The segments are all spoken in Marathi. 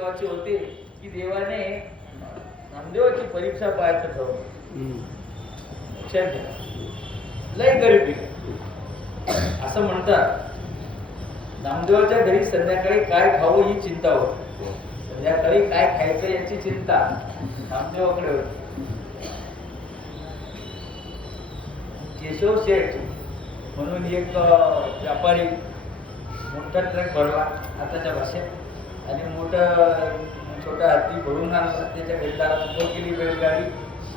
नामदेवाचे होते की देवाने नामदेवाची परीक्षा पाहायचं ठरवलं. लक्षात घ्या, लय गरिबी. असं म्हणतात नामदेवाच्या घरी संध्याकाळी काय खावं ही चिंता होती. संध्याकाळी काय खायचं याची चिंता नामदेवाकडे होती. केशव शेठ म्हणून एक व्यापारी मोठा ट्रक भरला आताच्या भाषेत आणि छोटा हत्ती भरून आणला. त्याच्या बैलदारात उभं केली बैलगाडी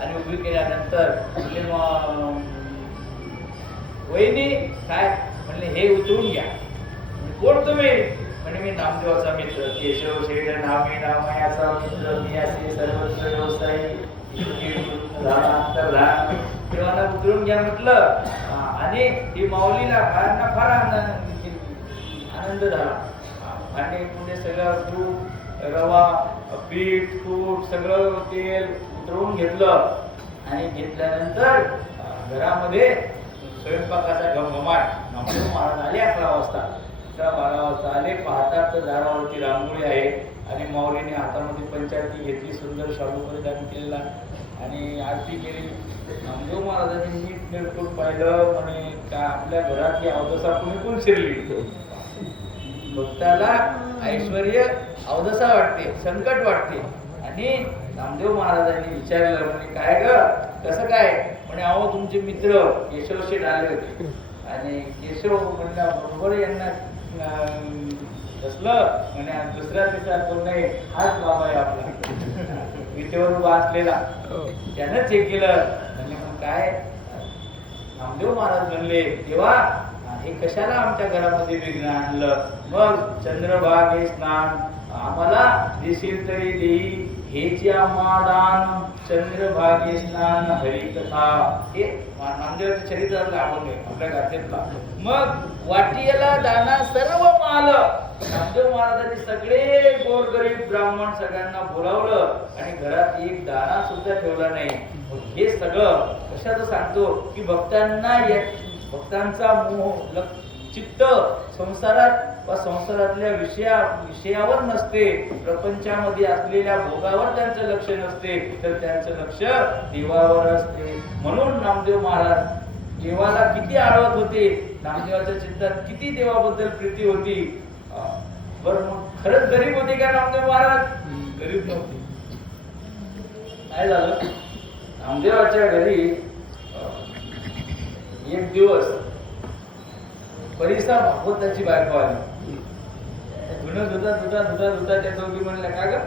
आणि उभी केल्यानंतर म्हणले वहिनी काय म्हणले हे उतरून घ्या. कोण तुम्ही? म्हणजे मी नामदेवाचा मित्र केशव शेठ नामे नामयाचा मित्र मी असे सर्वत्र व्यवसायी देवाला उतरून घ्या म्हटलं. आणि ही माऊलीला बाळांना फार आनंद झाला. भांडे कुंडे सगळं तूप रवा पीठ तूप सगळं तेल उतरवून घेतलं आणि घेतल्यानंतर घरामध्ये स्वयंपाकाचा घमघमाट. नामदेव महाराज आले 11 वाजता. 12 वाजता आले. पाहतात तर दारावरती रांगोळी आहे आणि माऊलीने हातामध्ये पंचायती घेतली. सुंदर शालू परिधान केलेला आणि आरती केली. नामदेव महाराजांनी नीट निरखून पाहिलं म्हणे का आपल्या घरात अवदसा कोण शिरली. भक्ताला ऐश्वर्य अवदसा वाटते, संकट वाटते. आणि नामदेव महाराजांनी विचारलं म्हणे काय ग कसं काय? म्हणे अहो तुमचे मित्र केशव शेठ आले होते. आणि केशव म्हणला बरोबर यांना बसलं म्हणे दुसऱ्या तिसरा कोण नाही हाच बाबा आहे आपला विटेवर उभा असलेला. त्यानं चेक केलं म्हणजे मग काय नामदेव महाराज म्हणले तेव्हा हे कशाला आमच्या घरामध्ये विघ्न आणलं. मग चंद्रभागे स्नान आम्हाला दिसेल तरी देई हेची आम्हादान चंद्रभागे स्नान हरिकथा. हे नामदेवाच्या चरित्रातलं आपण आपल्या गाथेतला. मग वाटियाला दाना सर्व माल. नामदेव महाराजांनी सगळे गोरगरीब ब्राह्मण सगळ्यांना बोलावलं आणि घरात एक दाना सुद्धा ठेवला नाही. हे सगळं कशाचं सांगतो की भक्तांचा मोह चित्त संसारात व संसारातल्या विषयावर नसते. प्रपंचामध्ये असलेल्या भोगावर त्यांचं लक्ष नसते तर त्यांचं लक्ष देवावर असते. म्हणून नामदेव महाराज देवाला किती आळवत होते. नामदेवाच्या चित्तात किती देवाबद्दल प्रीती होती. बरं मग खरंच गरीब होते का नामदेव महाराज? गरीब नव्हते. काय झालं नामदेवाच्या घरी एक दिवस परिसा भागवताची बायको आली. धुणं धुता त्या दोघी म्हणल्या का ग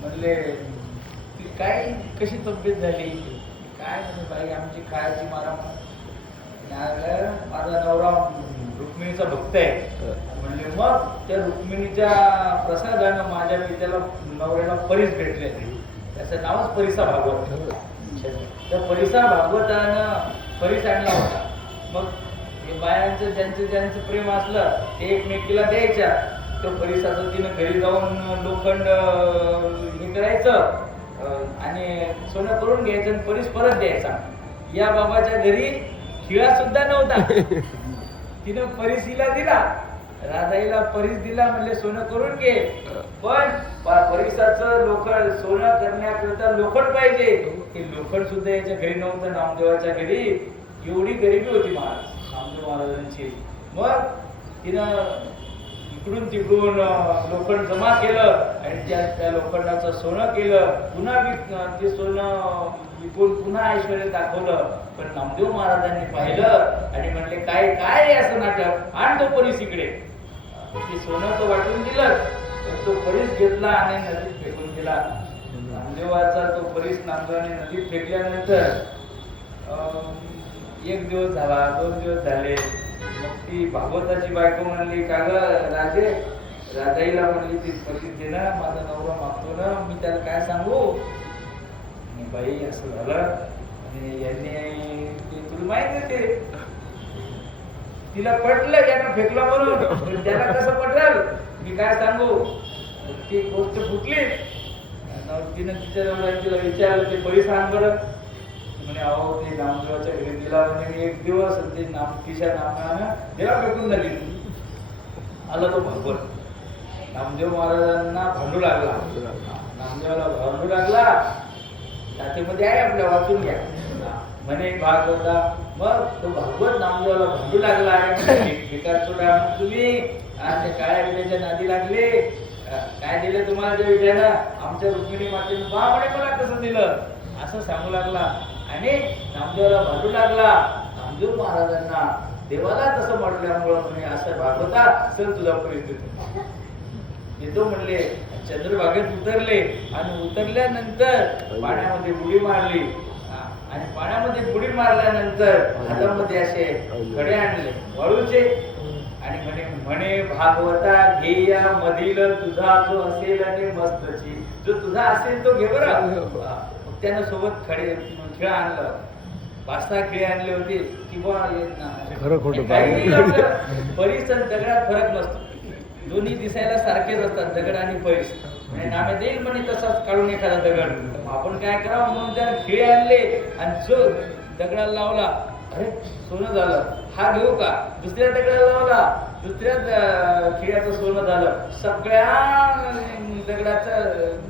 म्हणले काय कशी तब्येत झाली काय म्हणजे बाई आमची खायची मला माझा नवरा रुक्मिणीचा भक्त आहे. म्हणले मग त्या रुक्मिणीच्या प्रसादानं माझ्या पित्याला नवऱ्याला परीस भेटले. त्याचं नावच परिसा भागवत. त्या परिसा भागवतानं परीस आणला होता. मग बायांचं ज्यांचं प्रेम असलं ते एकमेकीला द्यायच्या. तो परिसाचं तिनं घरी जाऊन लोखंड हे करायचं आणि सोनं करून घ्यायचं आणि परीस परत द्यायचा. या बाबाच्या घरी खिळा सुद्धा नव्हता. तिनं परीसीला दिला, राधाईला परीस दिला म्हणले सोनं करून घे. पण परिसाचं लोखंड सोनं करण्याकरिता लोखंड पाहिजे. हे लोखंड सुद्धा याच्या घरी नव्हतं नामदेवाच्या घरी. एवढी गरिबी होती नामदेव महाराजांची. मग तिनं इकडून तिकडून लोखंड जमा केलं आणि त्या लोखंडाचं सोनं केलं. पुन्हा ते सोनं विकून पुन्हा ऐश्वर्य दाखवलं. पण नामदेव महाराजांनी पाहिलं आणि म्हणले काय काय असं नाटक आण तो परीस इकडे. ते सोनं तो वाटून दिलं तो परीस घेतला आणि नदीत फेकून दिला. नामदेवाचा तो परीस नामदेवाने नदीत फेकल्यानंतर एक दिवस झाला 2 दिवस झाले. मग ती भागवताची बायको म्हणली का ग राजे राधाईला म्हणली ती परीस दे ना माझा नवरा मागतो ना मी त्याला काय सांगू. बाई असं झालं आणि यांनी तुला माहिती ते तिला पटलं यानं फेकलं म्हणून त्याला कसं पटल मी काय सांगू. ती गोष्ट फुटली. तिनं तिला विचारलं ते परीस आण बरं. म्हणे अहो ते नामदेवाच्या घरी दिला म्हणे एक दिवस ते तिच्या नामानं देवा फेकून झाली. आला तो भागवत नामदेव महाराजांना भांडू लागला. नामदेवाला भांडू लागला. जातीमध्ये आहे आपल्या, वाचून घ्या. म्हणे भागवता, मग तो भागवत नामदेवाला भांडू लागला आहे. विकार सोडा तुम्ही आणि काळ्या विड्याच्या नादी लागले. काय दिलं तुम्हाला त्या विड्यानं? आमच्या रुक्मिणी मातेनं बा म्हणे मला कसं दिलं असं सांगू लागला. आणि नामदेवाला भांडू लागला. नामदेव महाराजांना देवाला तसं म्हटल्यामुळं म्हणे असं भागवता चल तुझा परिस्थिती येतो म्हणले. चंद्रभागेत उतरले आणि उतरल्यानंतर पाण्यामध्ये बुडी मारली. आणि पाण्यामध्ये बुडी मारल्यानंतर हातामध्ये असे खडे आणले वाळूचे आणि म्हणे म्हणे भागवता घे या मधील तुझा जो असेल आणि मस्तची, जो तुझा असेल तो घे बरं. त्यानं सोबत खेळ आणलं. 5-6 खेळ आणले होते की बा खरं खोटं परीस आणि दगडात फरक नसतो. दोन्ही दिसायला सारखेच असतात, दगड आणि परीस. नामे देईल म्हणे तसाच काढून एखादा दगड. आपण काय करावं म्हणून त्याने खिळे आणले आणि जो दगडाला लावला, अरे सोनं झालं, हा घेऊ का? दुसऱ्या दगडाला लावला, दुसऱ्या खिळ्याचं सोनं झालं. सगळ्या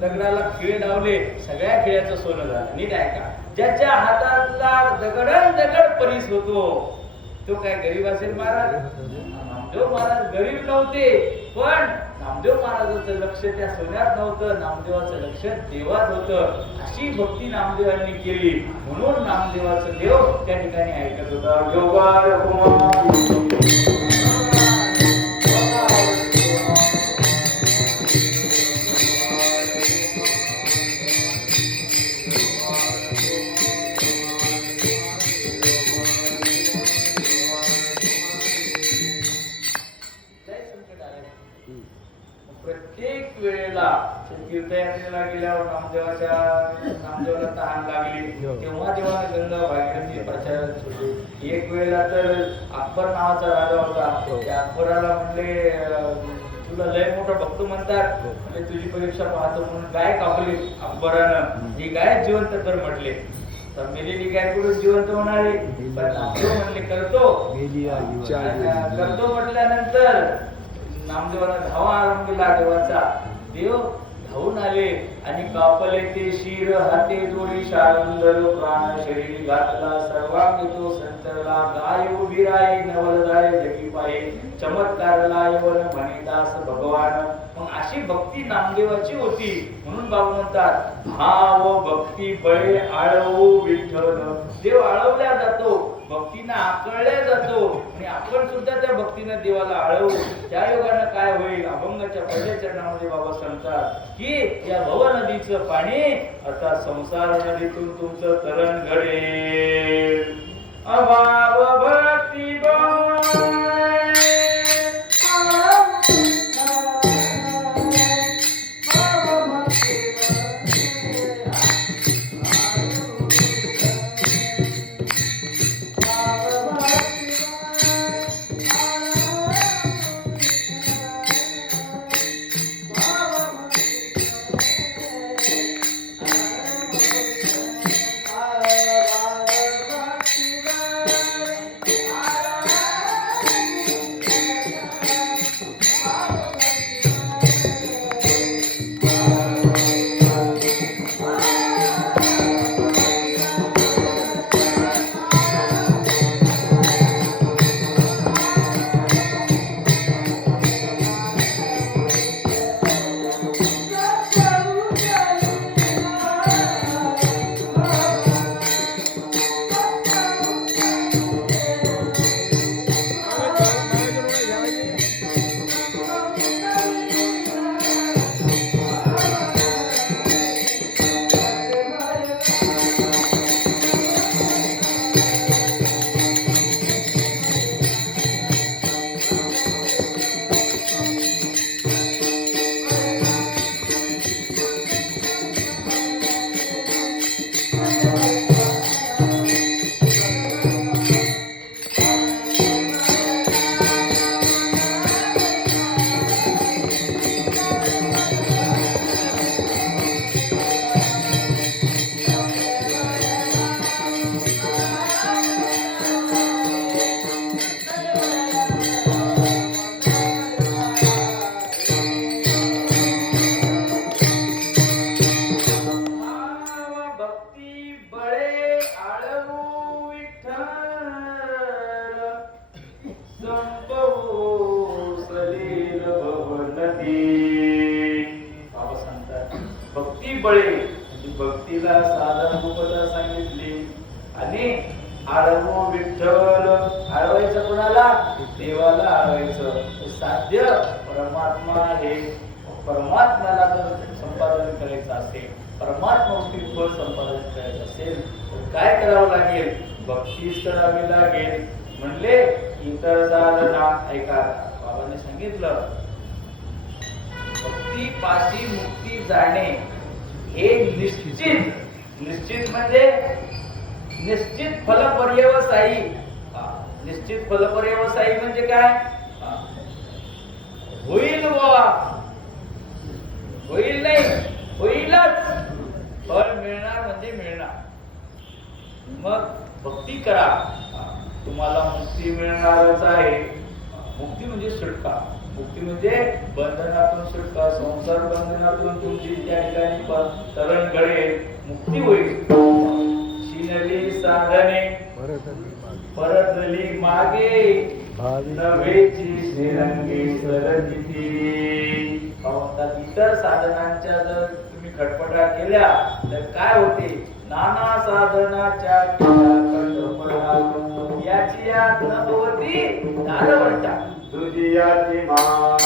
दगडाला खिळे लावले, सगळ्या खिळ्याचं सोनं झालं. नीट ऐका, ज्याच्या हातातला दगड परीस होतो तो काय गरीब असेल महाराज? नामदेव महाराज गरीब नव्हते, पण नामदेव महाराजांचं लक्ष त्या सोन्यात नव्हतं, नामदेवाचं लक्ष देवात होतं. अशी भक्ती नामदेवांनी केली म्हणून नामदेवाचं देव त्या ठिकाणी ऐकत होता. योगार प्रत्येक वेळेला तीर्थयात्रेला गेल्यावर नामदेवाला तहान लागली तेव्हा देवाने गंगा भागीरथी प्रचार सुरू. एक वेळेला तर अकबर नावाचा राजा होता. त्या अकबराला म्हणले तुला लय मोठा भक्त म्हणतात, म्हणजे तुझी परीक्षा पाहतो म्हणून गाय कापली अकबरानं. ही गाय जिवंत कर म्हटले. तर मेलेली गाय कुठून जिवंत होणार आहे? पण नामदेव म्हणले करतो म्हटल्यानंतर नामदेवाला धावा आरंभला. देवाचा देव धावून आले आणि कापले ते शिर हाते जोडी शारंदर प्राण शरीर घातला सर्वांग तो संतरला. गाय उभी राही नवल जाय जगी पाये चमत्कारला यवन म्हणिदास भगवान. मग अशी भक्ती नामदेवाची होती म्हणून बाबू म्हणतात भाव भक्ती बळे आळवू विठ्ठल. देव आळवल्या जातो, भक्तीनं आकळल्या जातो आणि आपण सुद्धा त्या भक्तीनं देवाला आळवू. त्या योगानं काय होईल? अभंगाच्या पहिल्या चरणामध्ये बाबा सांगतात की या भव नदीचं पाणी आता संसार नदीतून तुमचं तरण घडेल. अभाव भक्ती बळे म्हणजे भक्तीला साधन रूपता सांगितली. आणि आळवो विठ्ठल, आळवायचं कोणाला? देवाला आळवायचं. साध्य परमात्मा आहे. परमात्म्याला जर संपादन करायचं असेल, परमात्मा फळ संपादन करायचं असेल तर काय करावं लागेल? भक्तीच करावी लागेल. म्हणले इतर साधना ऐका, बाबांनी सांगितलं भक्ती पाशी मुक्ती जाणे हे निश्चित. निश्चित म्हणजे निश्चित फलपर्यवसायी. निश्चित फलपर्यवसायी म्हणजे काय? होईल बाबा, होईल नाही, होईलच. फळ मिळणार म्हणजे मिळणार. मग भक्ती करा, तुम्हाला मुक्ती मिळणारच आहे. मुक्ती म्हणजे सुटका. मुक्ती म्हणजे बंधनातून सुटका. संसार बंधनातून तुमची त्या ठिकाणी तरण घडेल, मुक्ती होईल. शिनली साधने परतली मागे, नवेची श्रीरंगी सरकिती. इतर साधनांच्या जर तुम्ही खटपटा केल्या तर काय होते? नाना साधनाच्या याची यात न भवती दारवंटा, तुझी याची माग.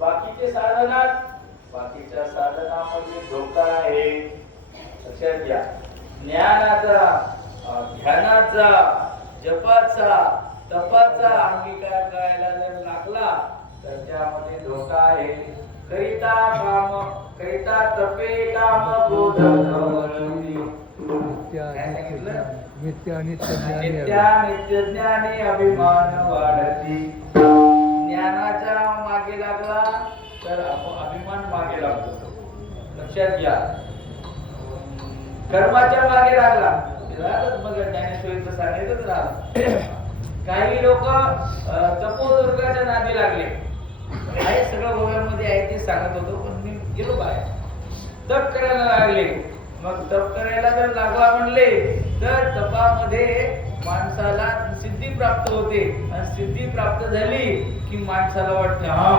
बाकीचे साधनात, बाकीच्या साधनामध्ये धोका आहे. लक्षात घ्या. ज्ञानाचा, ध्यानाचा, जपाचा, तपाचा अंगीकार करायला जर लागला तर त्यामध्ये धोका आहे. करिता काम, करिता तपे काम क्रोध नित्य ज्ञानी अभिमान वाढती. ज्ञानाच्या मागे लागला तर अभिमान मागे लागतो. लक्षात घ्या. कर्माच्या मागे लागला मग ज्ञानेश्वरीचं सांगायचंच राहिलं. काही लोक तपोदुर्गाच्या नादी लागले. आहे सगळं गोव्यामध्ये आहे ते सांगत होतो, पण मी गेलो बाहेर. तप करायला लागले. मग तप करायला जर लागला म्हणले तर तपामध्ये माणसाला सिद्धी प्राप्त होते. आणि सिद्धी प्राप्त झाली की माणसाला वाटते हा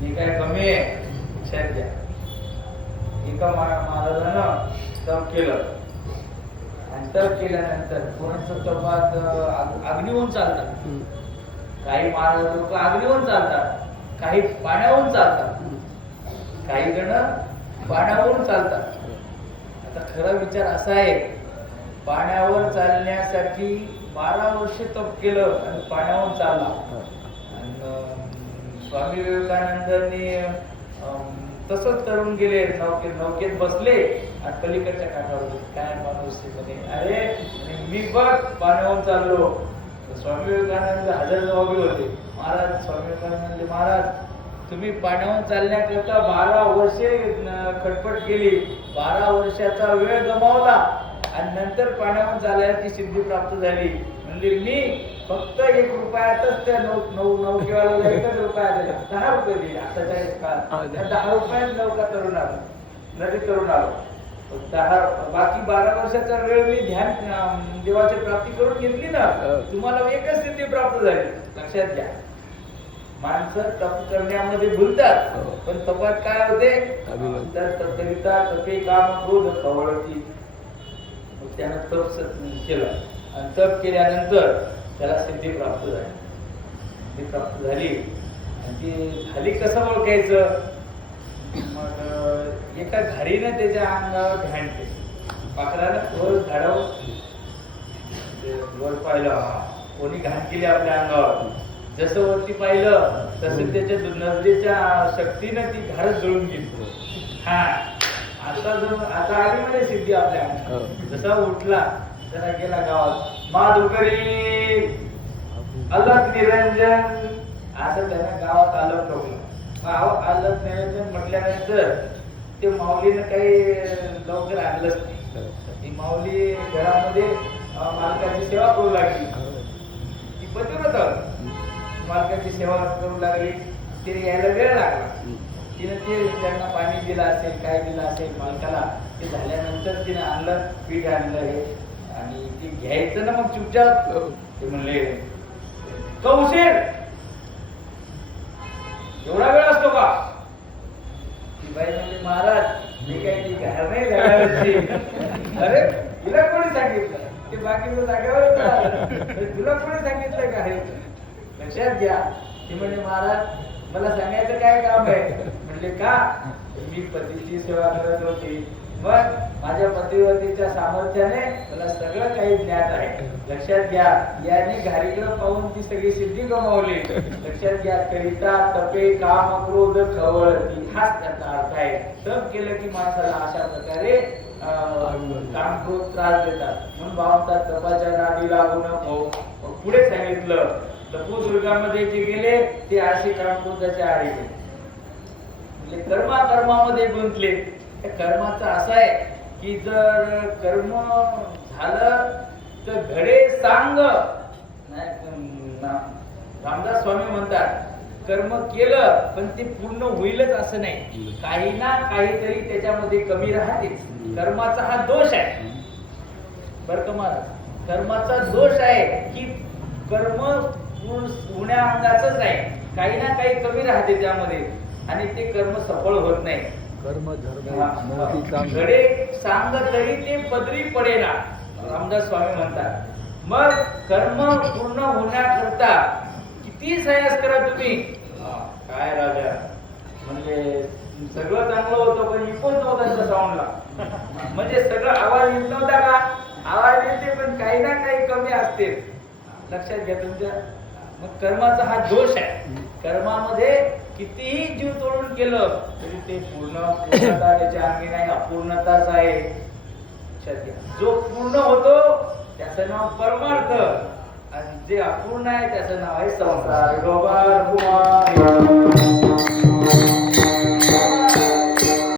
ही काय कमी आहे. लक्षात घ्या. एका महाराजानं तप केलं आणि तप केल्यानंतर कोणाचं तपात अग्नीहून चालतात. काही महाराज लोक अग्नीहून चालतात, काही पाण्याहून चालतात, काही जण पाण्यावरून चालतात. आता खरा विचार असा आहे, पाण्यावर चालण्यासाठी 12 वर्ष तप केलं आणि पाण्यावर चालला. आणि स्वामी विवेकानंदांनी तसंच करून गेले. नौकेत बसले आणि पलीकडच्या काठावर काय माणूस अरे मी बघ पाण्यावर चाललो. स्वामी विवेकानंद हजर जबाबी होते. महाराज स्वामी विवेकानंद म्हणले, महाराज तुम्ही पाण्यावर चालण्याकरता 12 वर्षे खटपट केली, 12 वर्षाचा वेळ गमावला आणि नंतर पाण्यावर चालायची सिद्धी प्राप्त झाली. म्हणजे मी फक्त 1 रुपयातच त्या नौकेवाल्याला 1 रुपया दिला, 10 रुपये दिले. आताच्या काळात 10 रुपयात नौका तरुण आलो, नदी तरुण आलो. बाकी 12 वर्षाचा वेळ मी ध्यान देवाची प्राप्ती करून घेतली ना, तुम्हाला एकच सिद्धी प्राप्त झाली. लक्षात घ्या. माणसं तप करण्यामध्ये भुलतात, पण तपात काय होते? करिता तपे काम क्रोध खवळती. त्यानं तप केलं आणि तप केल्यानंतर त्याला सिद्धी प्राप्त झाली. सिद्धी प्राप्त झाली आणि ती झाली कसं ओळखायचं? मग एका घारीनं त्याच्या अंगावर ध्यान केलं. पाखरानं वर झाडावर वर पाहिलं, कोणी घाण केली आपल्या अंगावर. जसं वरती पाहिलं तसं त्याच्या नजरेच्या शक्तीनं ती घारच जळून गेली. हा आता आली मध्ये सिद्धी आपल्या. जसा उठला जरा गेला गावात माधुकरी अलग निरंजन असं त्यानं गावात आलं ठोकलं. अलग निरंजन म्हटल्यानंतर ते माऊलीनं काही लवकर आणलंच नाही. ती माऊली घरामध्ये मालकाची सेवा करू लागली. ती पतिव्रता मालकाची सेवा करू लागली. तिने यायला वेळ लागला. तिने ते त्यांना पाणी दिलं असेल काय दिलं असेल मालकाला. ते झाल्यानंतर तिने आणलं पीठ आणलं हे आणि ते घ्यायचं ना मग चुपचाप. ते म्हणले कौशेर एवढा वेळ असतो का? ती बाई म्हणली महाराज मी काही ती घर नाही झाल्यावरची. अरे तुला कोणी सांगितलं? ते बाकीचं जागेवर तुला कोणी सांगितलं का हे? लक्षात घ्या. ती म्हणजे महाराज मला सांगायचं काय काम आहे? म्हणले का मी पतीची सेवा करत होती पण माझ्या पतिव्रतेच्या सामर्थ्याने मला सगळं काही ज्ञात आहे. लक्षात घ्या. याने घारीकडे पाहून ती सगळी सिद्धी गमावली. लक्षात घ्या. करिता तपे काम क्रोध खवळती हाच त्याचा अर्थ आहे. तप केलं की माणसाला अशा प्रकारे काम क्रोध त्रास देतात. म्हणून भावतात तपाच्या नादी लागू नको. पुढे सांगितलं तपोदुर्गामध्ये जे गेले ते असे काम क्रोधाच्या आडी गेले. म्हणजे कर्मामध्ये गुंतले. त्या कर्माचं असं आहे की जर कर्म झालं तर घडे सांग. रामदास स्वामी म्हणतात कर्म केलं पण ते पूर्ण होईलच असं नाही. काही ना काहीतरी त्याच्यामध्ये कमी राहतेच. कर्माचा हा दोष आहे बर का महाराज. कर्माचा दोष आहे की कर्म होण्या अंगाच नाही. काही ना काही कमी राहते त्यामध्ये आणि ते कर्म सफळ होत नाही. कर्म धर्म घडे सांग तरी ते पदरी पडेना रामदास स्वामी म्हणतात. मग कर्म पूर्ण होण्याकरता किती प्रयास करा तुम्ही. काय राजा म्हणजे सगळं चांगलं होतं पण इकोच नव्हता साऊंडला. म्हणजे सगळं आवाज येत नव्हता का? आवाज येते पण काही ना काही कमी असते. लक्षात घ्या तुमच्या. मग कर्माचा हा दोष आहे. कर्मामध्ये कितीही जीव तोडून केलं तरी ते पूर्णता त्याच्या अंगी नाही. अपूर्णताच आहे. जो पूर्ण होतो त्याचं नाव परमार्थ आणि जे अपूर्ण आहे त्याचं नाव आहे संसार.